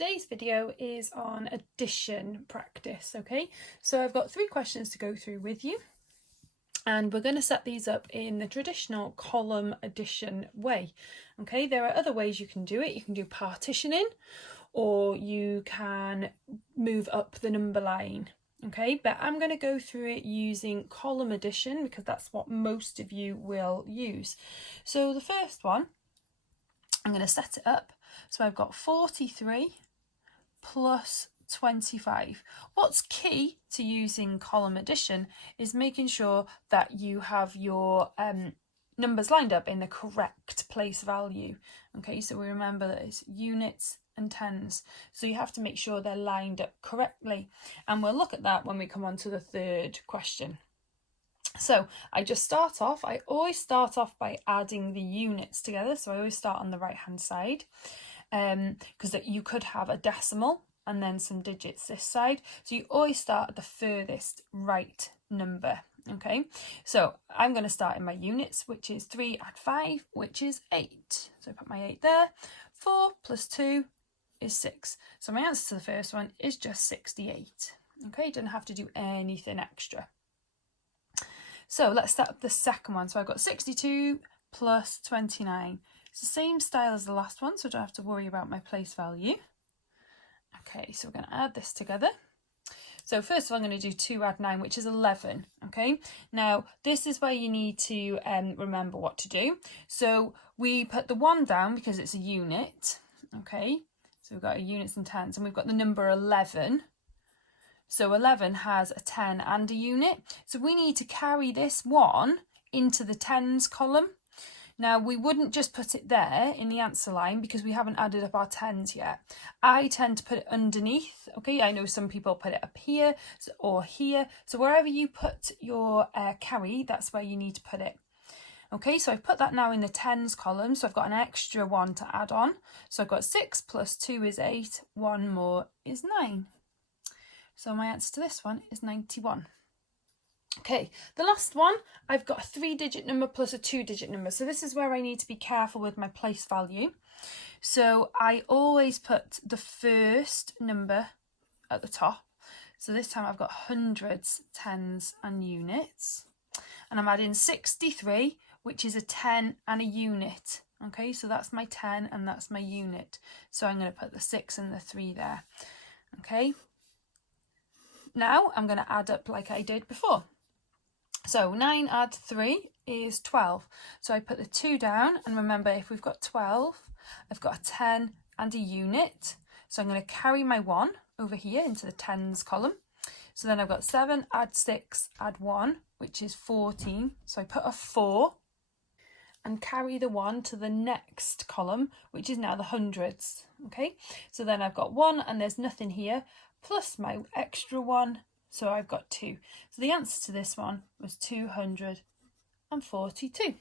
today's video is on addition practice, okay? So I've got 3 questions to go through with you, and we're going to set these up in the traditional column addition way, okay? There are other ways you can do it. You can do partitioning, or you can move up the number line, okay? But I'm going to go through it using column addition because that's what most of you will use. So the first one, I'm going to set it up. So I've got 43 plus 25. What's key to using column addition is making sure that you have your numbers lined up in the correct place value. Okay, so we remember that it's units and tens. So you have to make sure they're lined up correctly. And we'll look at that when we come on to the third question. So I always start off by adding the units together. So I always start on the right hand side because you could have a decimal and then some digits this side. So you always start at the furthest right number. Okay, so I'm going to start in my units, which is 3 add 5, which is 8. So I put my 8 there. 4 plus 2 is 6. So my answer to the first one is just 68. Okay, don't have to do anything extra. So let's start up the second one. So I've got 62 plus 29. It's the same style as the last one, so I don't have to worry about my place value. Okay, so we're going to add this together. So first of all, I'm going to do 2 add 9, which is 11. Okay, now this is where you need to remember what to do. So we put the 1 down because it's a unit. Okay, so we've got a units and tens, and we've got the number 11. So 11 has a 10 and a unit. So we need to carry this 1 into the tens column. Now we wouldn't just put it there in the answer line because we haven't added up our tens yet. I tend to put it underneath. Okay, I know some people put it up here or here. So wherever you put your carry, that's where you need to put it. Okay, so I've put that now in the tens column. So I've got an extra 1 to add on. So I've got 6 plus 2 is 8. 1 more is 9. So my answer to this one is 91. Okay, the last one, I've got a 3-digit number plus a 2-digit number. So this is where I need to be careful with my place value. So I always put the first number at the top. So this time I've got hundreds, tens and units. And I'm adding 63, which is a 10 and a unit. Okay, so that's my 10 and that's my unit. So I'm going to put the 6 and the 3 there. Okay. Now I'm going to add up like I did before. So 9 add 3 is 12. So I put the 2 down, and remember, if we've got 12, I've got a 10 and a unit. So I'm going to carry my 1 over here into the tens column. So then I've got 7 add 6 add 1, which is 14. So I put a 4 and carry the 1 to the next column, which is now the hundreds. Okay, so then I've got 1 and there's nothing here, plus my extra 1, so I've got 2. So the answer to this one was 242.